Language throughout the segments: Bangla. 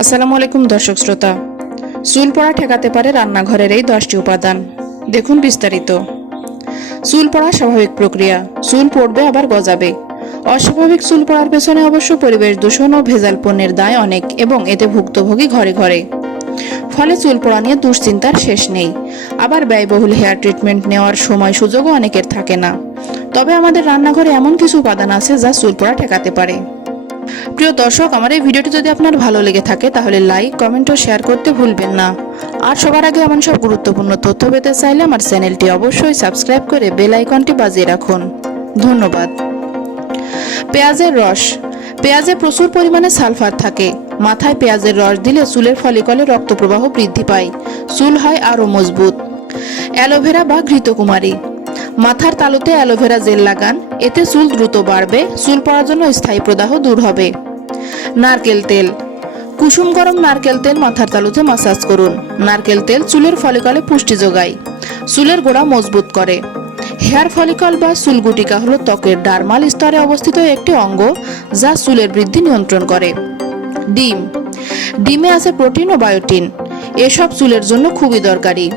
আসসালামু আলাইকুম দর্শক শ্রোতা। চুল পড়া ঠেকাতে পারে রান্নাঘরের এই 10টি উপাদান। দেখুন বিস্তারিত। চুল পড়া স্বাভাবিক প্রক্রিয়া। চুল পড়বে আবার গজাবে। অস্বাভাবিক চুল পড়ার পেছনে অবশ্য পরিবেশ দূষণ ও ভেজাল পণ্যের দায় অনেক এবং এতে ভুক্তভোগী ঘরে ঘরে। ফলে চুল পড়া নিয়ে দুশ্চিন্তার শেষ নেই। আবার ব্যয়বহুল হেয়ার ট্রিটমেন্ট নেওয়ার সময় সুযোগও অনেকের থাকে না। তবে আমাদের রান্নাঘরে এমন কিছু উপাদান আছে যা চুল পড়া ঠেকাতে পারে। প্রিয় দর্শক, আমার এই ভিডিওটি যদি আপনার ভালো লেগে থাকে তাহলে লাইক, কমেন্ট ও শেয়ার করতে ভুলবেন না। আর সবার আগে এমন সব গুরুত্বপূর্ণ তথ্য পেতে চাইলে আমার চ্যানেলটি অবশ্যই সাবস্ক্রাইব করে বেল আইকনটি বাজিয়ে রাখুন। ধন্যবাদ। পেঁয়াজের রস। পেঁয়াজে প্রচুর পরিমাণে সালফার থাকে। মাথায় পেঁয়াজের রস দিলে চুলের ফলিকলে রক্ত প্রবাহ বৃদ্ধি পায়, চুল হয় আরও মজবুত। অ্যালোভেরা বা ঘৃতকুমারী। মাথার তালুতে অ্যালোভেরা জেল লাগান, এতে চুল দ্রুত বাড়বে, চুল পড়ার জন্য স্থায়ী প্রদাহ দূর হবে। নারকেল তেল। কুসুম গরম নারকেল তেল মাথার তালুতে মাসাজ করুন। নারকেল তেল চুলের ফলিকলে পুষ্টি যোগায়, চুলের গোড়া মজবুত করে। হেয়ার ফলিকল বা চুলগুটিকা হলো ত্বকের ডার্মাল স্তরে অবস্থিত একটি অঙ্গ যা চুলের বৃদ্ধি নিয়ন্ত্রণ করে। ডিম। ডিমে আছে প্রোটিন ও বায়োটিন, এসব চুলের জন্য খুবই দরকারি।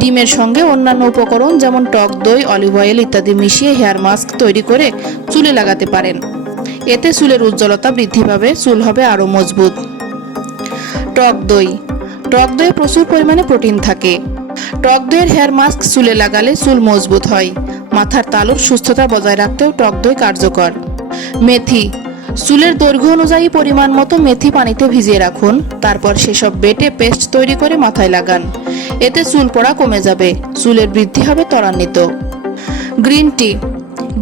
ডিমের সঙ্গে অন্যান্য উপকরণ যেমন টক দই, অলিভ অয়েল ইত্যাদি মিশিয়ে হেয়ার মাস্ক তৈরি করে চুলে লাগাতে পারেন। এতে চুলের উজ্জ্বলতা বৃদ্ধি পাবে, চুল হবে আরও মজবুত। টক দই। টক দইয়ে প্রচুর পরিমাণে প্রোটিন থাকে। টক দইয়ের হেয়ার মাস্ক চুলে লাগালে চুল মজবুত হয়। মাথার তালুর সুস্থতা বজায় রাখতেও টক দই কার্যকর। মেথি। চুলের দৈর্ঘ্য অনুযায়ী পরিমাণ মতো মেথি পানিতে ভিজিয়ে রাখুন, তারপর সেসব বেটে পেস্ট তৈরি করে মাথায় লাগান। এতে চুল পড়া কমে যাবে, চুলের বৃদ্ধি হবে ত্বরান্বিত। Green tea.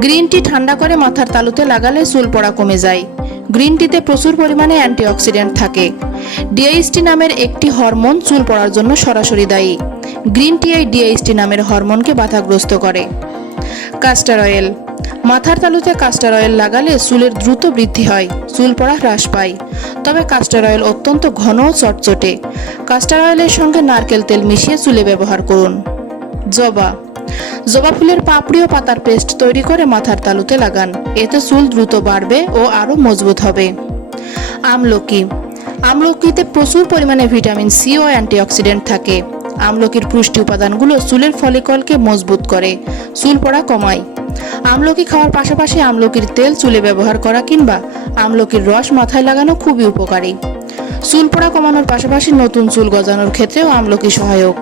গ্রিন টি ঠান্ডা করে মাথার তালুতে লাগালে চুল পড়া কমে যায়। গ্রিন টিতে প্রচুর পরিমাণে অ্যান্টিঅক্সিডেন্ট থাকে। ডিএইচটি নামের একটি হরমোন চুল পড়ার জন্য সরাসরি দায়ী। গ্রিন টি এই ডিএইচটি নামের হরমোনকে বাধাগ্রস্ত করে। Castor oil. মাথার তালুতে কাস্টর অয়েল লাগালে চুলের দ্রুত বৃদ্ধি হয়, চুল পড়া হ্রাস পায়। তবে কাস্টর অয়েল অত্যন্ত ঘন ও চটচটে। কাস্টর অয়েলের সঙ্গে নারকেল তেল মিশিয়ে চুলে ব্যবহার করুন। জবা। জবা ফুলের পাপড়ি ও পাতার পেস্ট তৈরি করে মাথার তালুতে লাগান, এতে চুল দ্রুত বাড়বে ও আরও মজবুত হবে। আমলকি। আমলকিতে প্রচুর পরিমাণে ভিটামিন সি ও অ্যান্টিঅক্সিডেন্ট থাকে। আমলকির পুষ্টি উপাদানগুলো চুলের ফলিকলকে মজবুত করে, চুল পড়া কমায়। আমলকি খাওয়ার পাশাপাশি আমলকির তেল চুলে ব্যবহার করা কিংবা আমলকির রস মাথায় লাগানো খুবই উপকারী। চুল পড়া কমানোর পাশাপাশি নতুন চুল গজানোর ক্ষেত্রেও আমলকি সহায়ক।